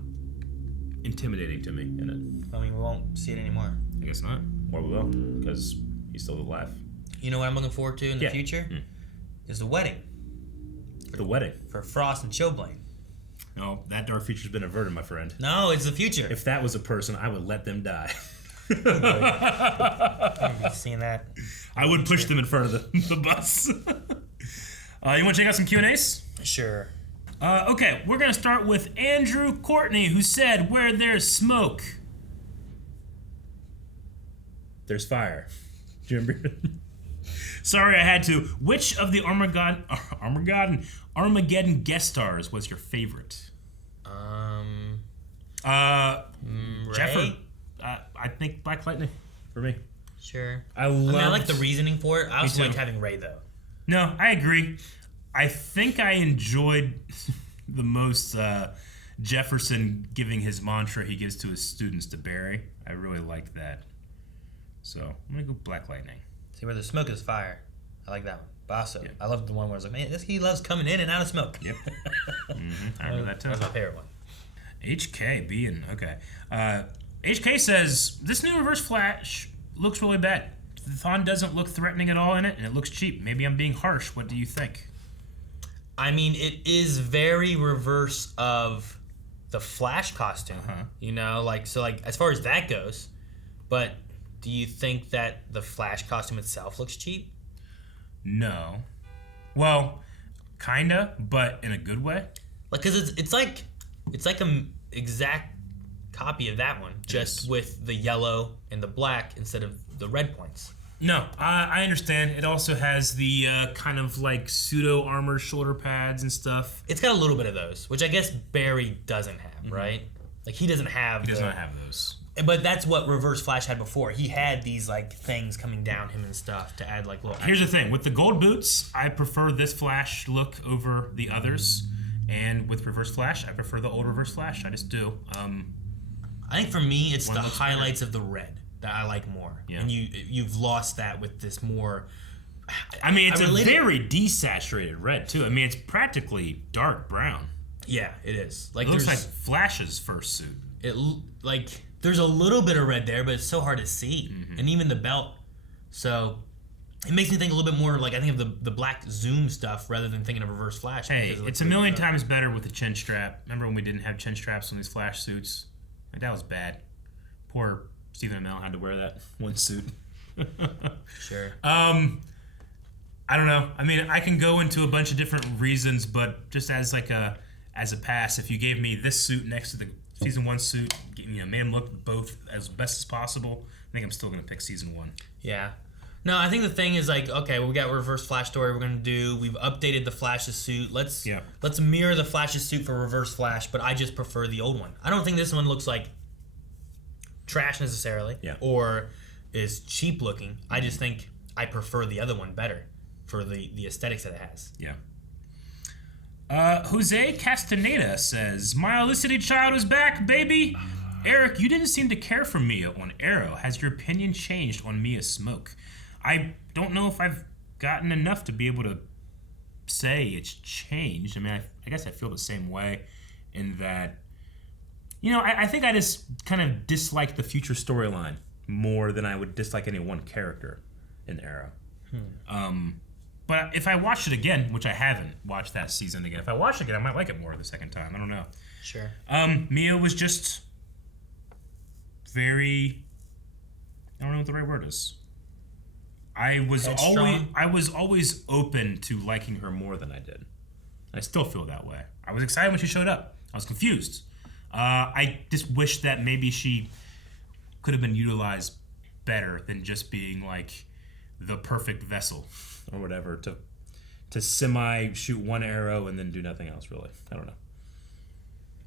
intimidating to me in it. I mean, we won't see it anymore. I guess not. Or we will, because he's still alive. You know what I'm looking forward to in the future? Is the wedding. The wedding. For Frost and Chilblain. No, that dark future's been averted, my friend. No, it's the future. If that was a person, I would let them die. I've seen that. I would push them in front of the bus. You want to check out some Q&As? Sure. Okay, we're going to start with Andrew Courtney, who said, where there's smoke, there's fire. Do you remember? Sorry, I had to. Which of the Armageddon guest stars was your favorite? Ray? I think Black Lightning for me. Sure. I like the reasoning for it. I also too. liked having Ray, though. No, I agree. I think I enjoyed the most Jefferson giving his mantra he gives to his students to Barry. I really liked that. So I'm going to go Black Lightning. See, where the smoke is fire. I like that one. Basso. I love the one where it's like, man, he loves coming in and out of smoke. Yep. I remember that too. That's my favorite one. HK being, okay. HK says, this new Reverse Flash looks really bad. The Thawne doesn't look threatening at all in it, and it looks cheap. Maybe I'm being harsh. What do you think? I mean, it is very reverse of the Flash costume. You know, like, so, like, as far as that goes. But do you think that the Flash costume itself looks cheap? No. Well, kinda, but in a good way. Like, cause it's like an exact copy of that one, just with the yellow and the black instead of the red points. No, I understand. It also has the kind of like pseudo armor shoulder pads and stuff. It's got a little bit of those, which I guess Barry doesn't have, right? Like he doesn't have. He does not have those. But that's what Reverse Flash had before. He had these like things coming down him and stuff to add like little. Here's the thing: with the gold boots, I prefer this Flash look over the others, and with Reverse Flash, I prefer the old Reverse Flash. I just do. I think for me, it's the highlights of the red that I like more. Yeah. And you've lost that with this more. I mean, it's a very desaturated red too. I mean, it's practically dark brown. Yeah, it is. Like it looks like Flash's first suit. It like there's a little bit of red there, but it's so hard to see, and even the belt. So it makes me think a little bit more like I think of the black Zoom stuff rather than thinking of Reverse Flash. Hey, it's a million times better with the chin strap. Remember when we didn't have chin straps on these Flash suits? Like that was bad. Poor Stephen Amell had to wear that one suit. Sure. I don't know. I mean, I can go into a bunch of different reasons, but just as a pass, if you gave me this suit next to the season 1 suit, made him look both as best as possible, I think I'm still gonna pick season 1. Yeah. No, I think the thing is like, okay, we got Reverse Flash story we're gonna do. We've updated the Flash's suit. Let's mirror the Flash's suit for Reverse Flash, but I just prefer the old one. I don't think this one looks like trash necessarily, or is cheap looking. I just think I prefer the other one better for the aesthetics that it has. Yeah. Jose Castaneda says, "My Olicity child is back, baby. Eric, you didn't seem to care for Mia on Arrow. Has your opinion changed on Mia Smoke? I don't know if I've gotten enough to be able to say it's changed. I mean, I guess I feel the same way in that, I think I just kind of dislike the future storyline more than I would dislike any one character in Arrow. But if I watched it again, which I haven't watched that season again, if I watch it again, I might like it more the second time. I don't know. Sure. Mia was just very, I don't know what the right word is. I was always open to liking her more than I did. I still feel that way. I was excited when she showed up. I was confused. I just wish that maybe she could have been utilized better than just being like the perfect vessel or whatever to semi shoot one arrow and then do nothing else really. I don't know.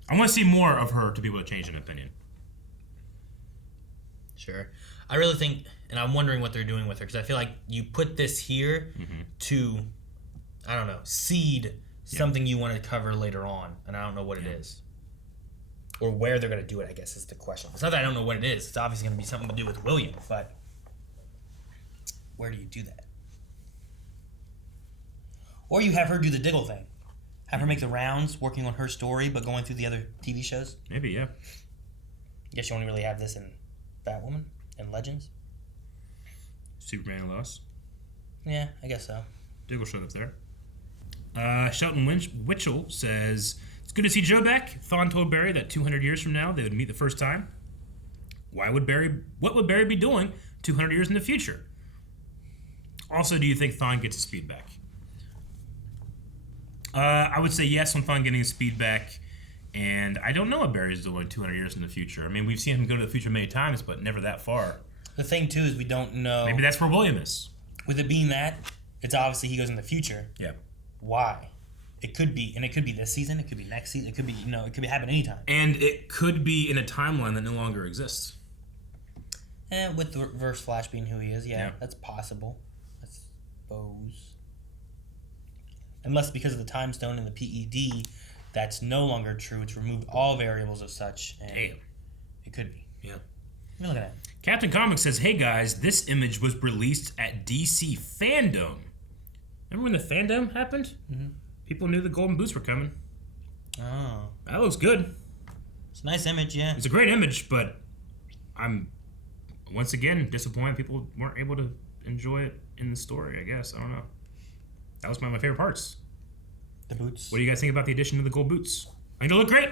I want to see more of her to be able to change an opinion. Sure. I really think, and I'm wondering what they're doing with her, because I feel like you put this here to, I don't know, seed something you want to cover later on, and I don't know what it is. Or where they're going to do it, I guess, is the question. It's not that I don't know what it is. It's obviously going to be something to do with William, but where do you do that? Or you have her do the Diggle thing. Have her make the rounds, working on her story, but going through the other TV shows. Maybe, yeah. Guess you only really have this in Batwoman and Legends. Superman and Lois. Yeah, I guess so. Diggle showed up there. Shelton Witchell says, "It's good to see Joe back. Thawne told Barry that 200 years from now they would meet the first time. What would Barry be doing 200 years in the future? Also, do you think Thawne gets his speed back?" I would say yes on Thawne getting his speed back, and I don't know what Barry's doing 200 years in the future. I mean, we've seen him go to the future many times, but never that far. The thing, too, is we don't know... Maybe that's where William is. With it being that, it's obviously he goes in the future. Yeah. Why? It could be this season, it could be next season, it could be, it could be happen anytime. And it could be in a timeline that no longer exists. And with the Reverse Flash being who he is, yeah. That's possible. I suppose. Unless because of the Time Stone and the PED, that's no longer true. It's removed all variables of such. And damn. It could be. Yeah. Look at that. Captain Comics says, "Hey guys, this image was released at DC Fandom." Remember when the Fandom happened? Mm-hmm. People knew the golden boots were coming. Oh. That looks good. It's a nice image, yeah. It's a great image, but I'm, once again, disappointed people weren't able to enjoy it in the story, I guess. I don't know. That was one of my favorite parts. The boots. What do you guys think about the addition of the gold boots? I think they look great.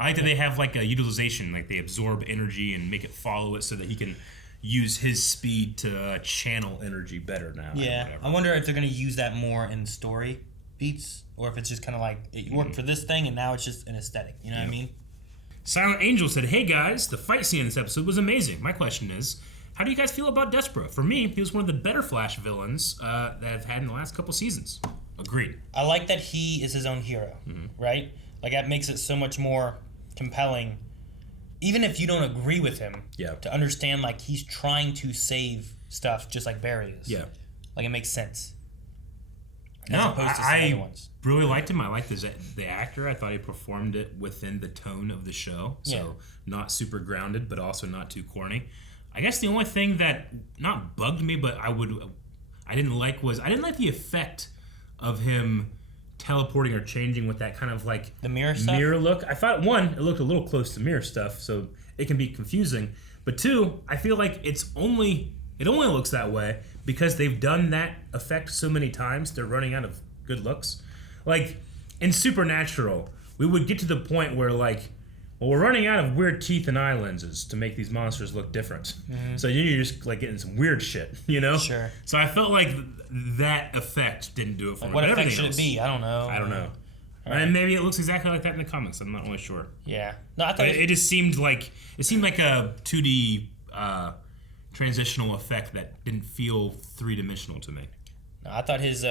I like that they have like a utilization, like they absorb energy and make it follow it so that he can use his speed to channel energy better now. Yeah, I wonder if they're going to use that more in story beats, or if it's just kind of like, it worked for this thing and now it's just an aesthetic, you know what I mean? Silent Angel said, "Hey guys, the fight scene in this episode was amazing. My question is, how do you guys feel about Despero? For me, he was one of the better Flash villains that I've had in the last couple seasons." Agreed. I like that he is his own hero, right? Like, that makes it so much more compelling, even if you don't agree with him, to understand, like, he's trying to save stuff just like Barry is. Yeah. Like, it makes sense. No, I really liked him. I liked the actor. I thought he performed it within the tone of the show. So not super grounded, but also not too corny. I guess the only thing that not bugged me, but I didn't like the effect of him teleporting or changing with that kind of like the mirror look. I thought it looked a little close to mirror stuff, so it can be confusing. But two, I feel like it only looks that way because they've done that effect so many times. They're running out of good looks. Like in Supernatural, we would get to the point where like well, we're running out of weird teeth and eye lenses to make these monsters look different. So you're just like getting some weird shit, you know? Sure. So I felt like that effect didn't do it for me. What But effect everything should it be? I don't know. I don't know. And maybe it looks exactly like that in the comics. I'm not really sure. Yeah. No, I thought But it just seemed like a 2D transitional effect that didn't feel three-dimensional to me. No, I thought his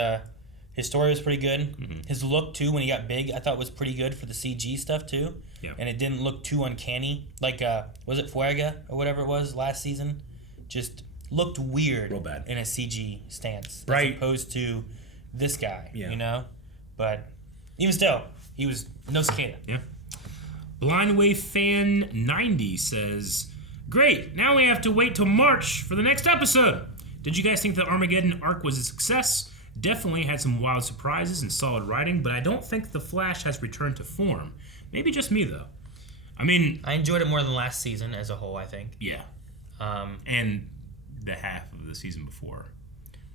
story was pretty good. His look too, when he got big, I thought was pretty good for the CG stuff too. Yeah. And it didn't look too uncanny. Like was it Fuega or whatever it was last season? Just looked weird. Real bad. In a CG stance, Right. As opposed to this guy. Yeah. You know, but even still, he was no cicada. Yeah. Blindwave Fan 90 says, "Great, now we have to wait till March for the next episode. Did you guys think the Armageddon arc was a success? Definitely had some wild surprises and solid writing, but I don't think the Flash has returned to form. Maybe just me, though. I mean, I enjoyed it more than last season as a whole, I think. yeah. And the half of the season before.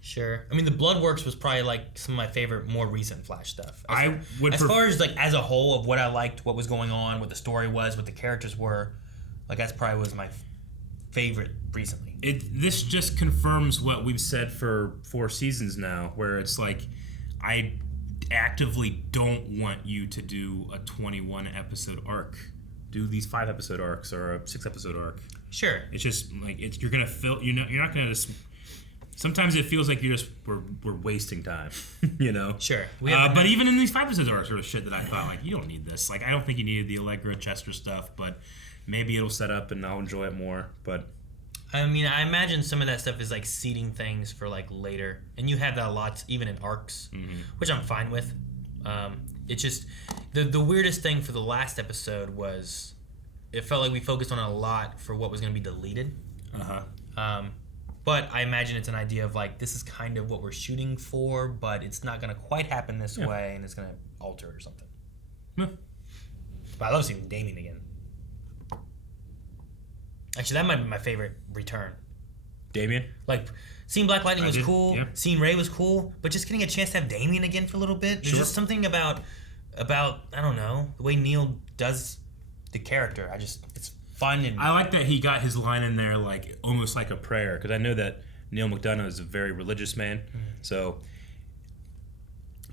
Sure. I mean, the Bloodworks was probably like some of my favorite, more recent Flash stuff. As far as like as a whole of what I liked, what was going on, what the story was, what the characters were, like that's probably was my favorite recently. This just confirms what we've said for 4 seasons now, where it's like, I actively don't want you to do a 21 episode arc. Do these 5 episode arcs or a 6 episode arc. Sure. It's just like you're gonna fill. You're not gonna just. Sometimes it feels like we're wasting time, you know. Sure. But even in these 5 episode arcs, sort of shit that I thought like you don't need this. Like I don't think you needed the Allegra Chester stuff, but maybe it'll set up and I'll enjoy it more. But I mean, I imagine some of that stuff is like seeding things for like later, and you have that a lot even in arcs, which I'm fine with. It's just the weirdest thing for the last episode was it felt like we focused on it a lot for what was going to be deleted. But I imagine it's an idea of like this is kind of what we're shooting for, but it's not going to quite happen this way, and it's going to alter or something. Yeah. But I love seeing Damien again. Actually, that might be my favorite return. Damien? Like, seeing Black Lightning was cool, yeah. seeing Ray was cool, but just getting a chance to have Damien again for a little bit. There's just something about I don't know, the way Neil does the character. It's fun. And I like that he got his line in there like almost like a prayer, because I know that Neil McDonough is a very religious man, so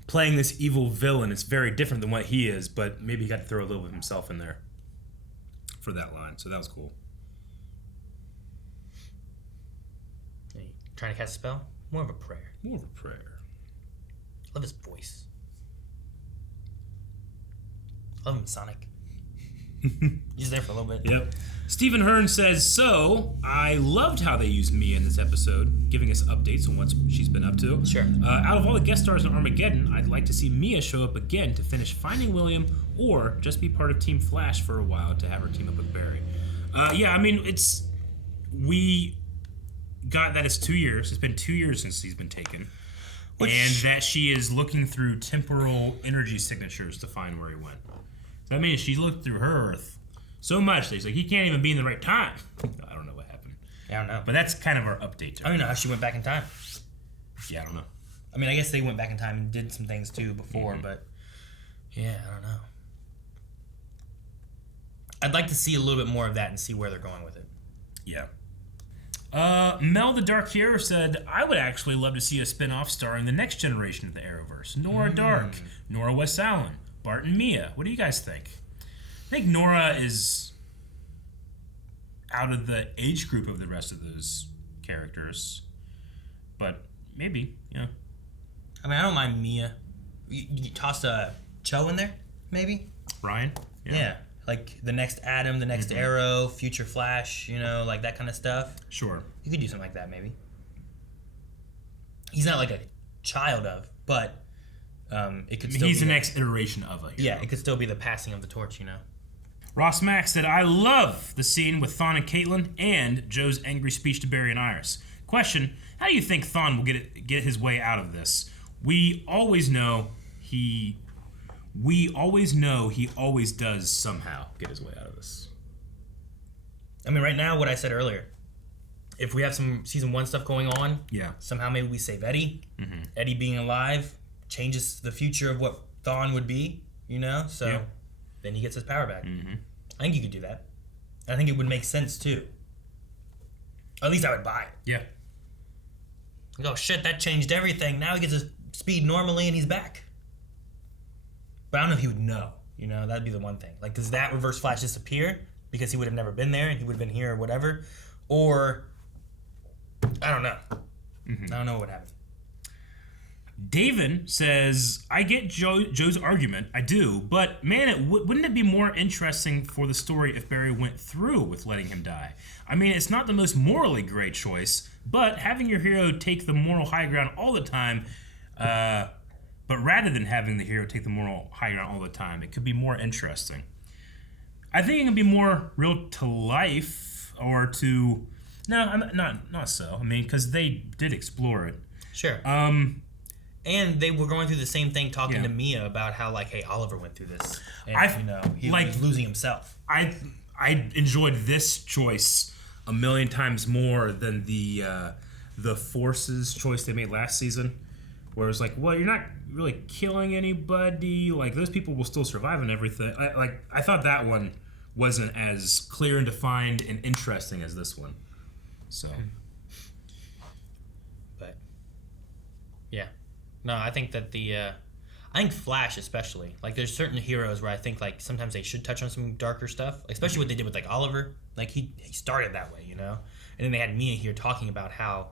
playing this evil villain, it's very different than what he is, but maybe he got to throw a little of himself in there for that line, so that was cool. Trying to cast a spell? More of a prayer. More of a prayer. Love his voice. Love him, Sonic. He's there for a little bit. Yep. Stephen Hearn says, so, I loved how they used Mia in this episode, giving us updates on what she's been up to. Sure. Out of all the guest stars in Armageddon, I'd like to see Mia show up again to finish finding William, or just be part of Team Flash for a while to have her team up with Barry. Yeah, I mean, we got that it's 2 years. It's been 2 years since he's been taken. And that she is looking through temporal energy signatures to find where he went. So that means she looked through her Earth so much that he's like, he can't even be in the right time. I don't know what happened. Yeah, I don't know. But that's kind of our update to her. I don't know how she went back in time. Yeah, I don't know. I mean, I guess they went back in time and did some things too before, but yeah, I don't know. I'd like to see a little bit more of that and see where they're going with it. Yeah. Mel the Dark Hero said, I would actually love to see a spin-off starring the next generation of the Arrowverse. Nora Dark, Nora West Allen, Bart and Mia. What do you guys think? I think Nora is out of the age group of the rest of those characters. But maybe, yeah. I mean, I don't mind Mia. You toss a Cho in there, maybe? Ryan? Yeah. Like the next Adam, the next Arrow, future Flash, you know, like that kind of stuff. Sure. You could do something like that, maybe. He's not like a child of, but it could still He's be the next iteration of a hero. Yeah, it could still be the passing of the torch, you know. Ross Max said, I love the scene with Thawne and Caitlin and Joe's angry speech to Barry and Iris. Question, how do you think Thawne will get his way out of this? We always know he always does somehow get his way out of this. I mean, right now, what I said earlier, if we have some season 1 stuff going on, yeah, somehow maybe we save Eddie. Eddie being alive changes the future of what Thawne would be, you know? So then he gets his power back. I think you could do that. I think it would make sense too. At least I would buy it. Yeah. Like, oh shit, that changed everything. Now he gets his speed normally and he's back. But I don't know if he would know. You know, that'd be the one thing. Like, does that Reverse Flash disappear because he would have never been there and he would have been here or whatever? Or, I don't know. I don't know what would happen. David says, I get Joe's argument, I do, but man, wouldn't it be more interesting for the story if Barry went through with letting him die? I mean, it's not the most morally great choice, but having your hero take the moral high ground all the time, but rather than having the hero take the moral high ground all the time, it could be more interesting. I think it can be more real to life, or to... No, not so. I mean, because they did explore it. Sure. And they were going through the same thing, talking to Mia about how, like, hey, Oliver went through this. And, he was losing himself. I enjoyed this choice a million times more than the Force's choice they made last season, where it's like, well, you're not really killing anybody. Like, those people will still survive and everything. I thought that one wasn't as clear and defined and interesting as this one. So. But, yeah. No, I think that I think Flash especially, like there's certain heroes where I think like sometimes they should touch on some darker stuff, especially what they did with like Oliver. Like he started that way, you know? And then they had Mia here talking about how,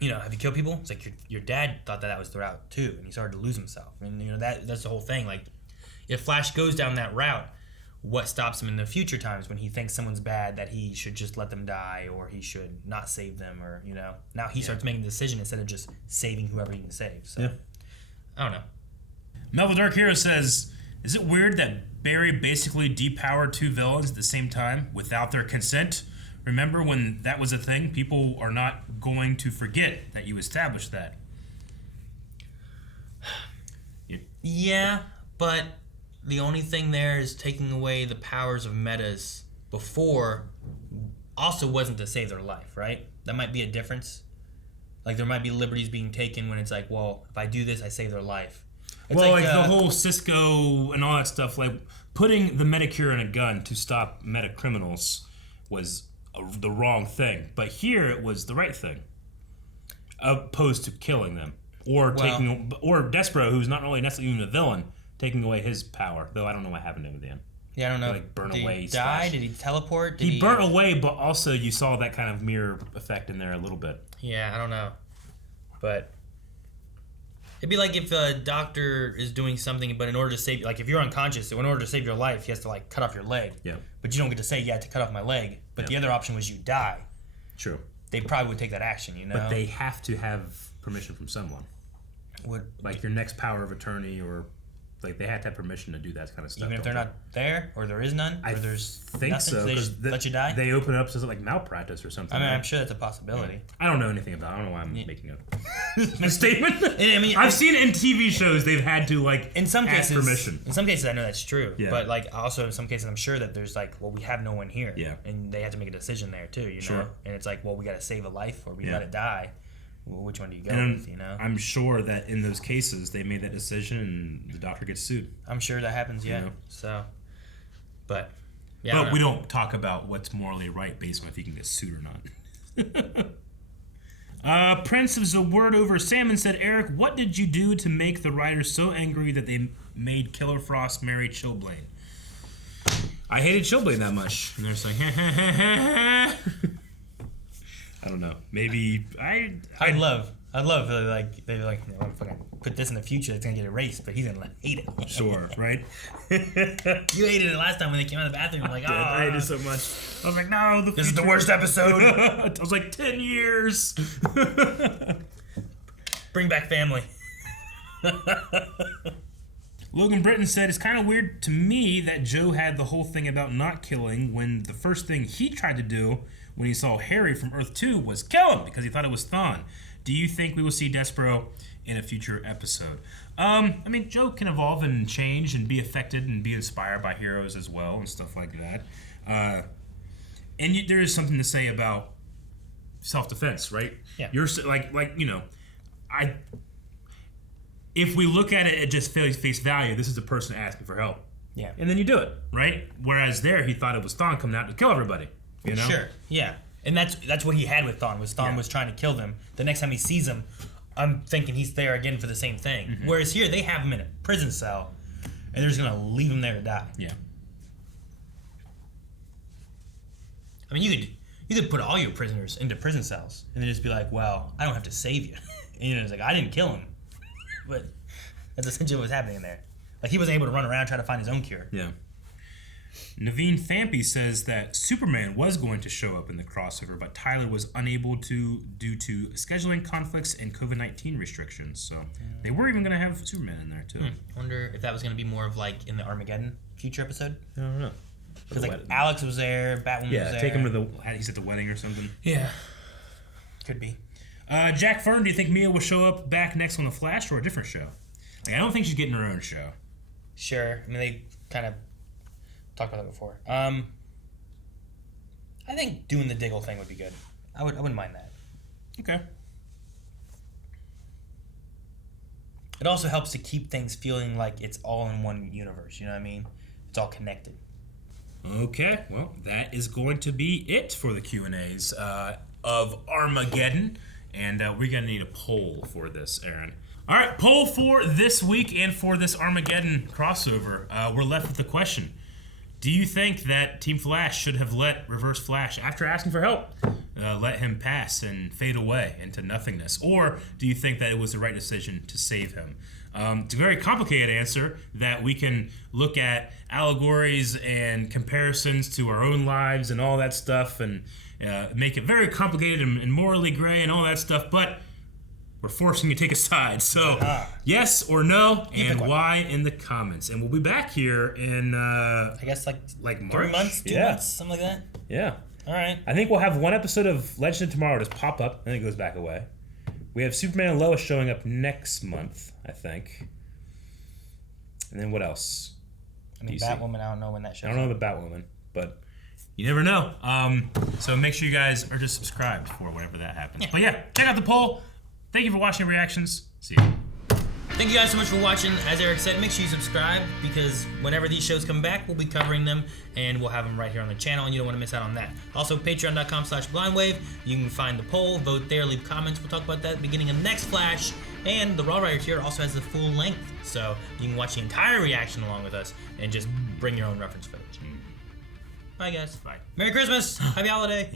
you know, have you killed people? It's like your dad thought that was the route too, and he started to lose himself. And you know, that's the whole thing. Like if Flash goes down that route, what stops him in the future times when he thinks someone's bad that he should just let them die or he should not save them, or, you know, now he starts making the decision instead of just saving whoever he can save. So, I don't know. Mel the Dark Hero says, is it weird that Barry basically depowered two villains at the same time without their consent? Remember when that was a thing? People are not going to forget that you established that. Yeah, but the only thing there is taking away the powers of metas before also wasn't to save their life, right? That might be a difference. Like, there might be liberties being taken when it's like, well, if I do this, I save their life. It's well, like the whole Cisco and all that stuff, like putting the Medicure in a gun to stop meta criminals was the wrong thing. But here it was the right thing, opposed to killing them. Or taking, or Despero, who's not really necessarily even a villain, taking away his power, though I don't know what happened to him at the end. Yeah, I don't know. Like burn Did away. He die? Did he teleport? He burnt away, but also you saw that kind of mirror effect in there a little bit. Yeah, I don't know, but it'd be like if a doctor is doing something, but in order to save, like if you're unconscious, so in order to save your life, he has to like cut off your leg. Yeah. But you don't get to say, yeah, to cut off my leg. But the other option was you die. True. They probably would take that action, you know. But they have to have permission from someone. Like your next power of attorney, or like they have to have permission to do that kind of stuff. Even if they're not there, or there is none, or there's think nothing, so. they just let you die. They open it up to like malpractice or something. I mean, right? I'm sure that's a possibility. Yeah. I don't know anything about it. I don't know why I'm making a statement. I mean, I've seen it in TV shows. They've had to like in some ask cases permission. In some cases, I know that's true. Yeah. But like also in some cases, I'm sure that there's like, well, we have no one here. Yeah. And they have to make a decision there too. You know. Sure. And it's like, well, we got to save a life, or we let it die. Well, which one do you go and with? You know. I'm sure that in those cases they made that decision, and the doctor gets sued. I'm sure that happens. Yeah. You know? So. But. Yeah. But we don't talk about what's morally right based on if you can get sued or not. Prince of the Word Over Salmon said, Eric, what did you do to make the writers so angry that they made Killer Frost marry Chillblaine? I hated Chillblaine that much. And they're just like, I don't know. Maybe I'd love like they're like, I'm fucking put this in the future. It's gonna get erased, but he's gonna hate it. Sure, right? You hated it last time when they came out of the bathroom. You're like, I hated it so much. I was like, no, this is the worst episode. I was like, 10 years. Bring back family. Logan Britton said, it's kind of weird to me that Joe had the whole thing about not killing when the first thing he tried to do when he saw Harry from Earth 2 was kill him because he thought it was Thawne. Do you think we will see Despero in a future episode? I mean, Joe can evolve and change and be affected and be inspired by heroes as well and stuff like that. And there is something to say about self-defense, right? Yeah. You're like you know, if we look at it at just face value, this is the person asking for help. Yeah. And then you do it, right? Whereas there, he thought it was Thawne coming out to kill everybody. You know? Sure. Yeah. And that's what he had with Thawne. Was Thawne was trying to kill them. The next time he sees him, I'm thinking he's there again for the same thing. Mm-hmm. Whereas here, they have him in a prison cell, and they're just gonna leave him there to die. Yeah. I mean, you could put all your prisoners into prison cells and then just be like, well, I don't have to save you. And you know, it's like, I didn't kill him. But that's essentially what's happening there. Like, he wasn't able to run around trying to find his own cure. Yeah. Naveen Thampy says that Superman was going to show up in the crossover, but Tyler was unable to due to scheduling conflicts and COVID-19 restrictions. So they were even going to have Superman in there, too. I wonder if that was going to be more of like in the Armageddon future episode. I don't know. Because like Alex was there, Batwoman was there. Yeah, take him to the... He's at the wedding or something. Yeah. Could be. Jack Fern, do you think Mia will show up back next on The Flash or a different show? Like, I don't think she's getting her own show. Sure. I mean, they kind of talked about that before. I think doing the Diggle thing would be good. I wouldn't mind that. Okay. It also helps to keep things feeling like it's all in one universe. You know what I mean? It's all connected. Okay, well, that is going to be it for the Q&As of Armageddon. And we're going to need a poll for this, Aaron. All right, poll for this week and for this Armageddon crossover. We're left with the question. Do you think that Team Flash should have let Reverse Flash, after asking for help, let him pass and fade away into nothingness? Or do you think that it was the right decision to save him? It's a very complicated answer that we can look at allegories and comparisons to our own lives and all that stuff and make it very complicated and morally gray and all that stuff, but we're forcing you to take a side. So, yes or no, and why in the comments. And we'll be back here in, I guess like March? 3 months, 2 months, something like that. Yeah. All right. I think we'll have one episode of Legend of Tomorrow just pop up, and then it goes back away. We have Superman and Lois showing up next month, I think. And then what else? I mean, Batwoman, I don't know when that shows I don't know about Batwoman, but you never know. So make sure you guys are just subscribed for whenever that happens. Yeah. But yeah, check out the poll. Thank you for watching reactions. See you. Thank you guys so much for watching. As Eric said, make sure you subscribe because whenever these shows come back, we'll be covering them and we'll have them right here on the channel and you don't want to miss out on that. Also, patreon.com/blindwave. You can find the poll, vote there, leave comments. We'll talk about that at the beginning of next Flash. And the Raw Writer tier also has the full length, so you can watch the entire reaction along with us and just bring your own reference footage. Bye, guys. Bye. Merry Christmas. Happy holiday.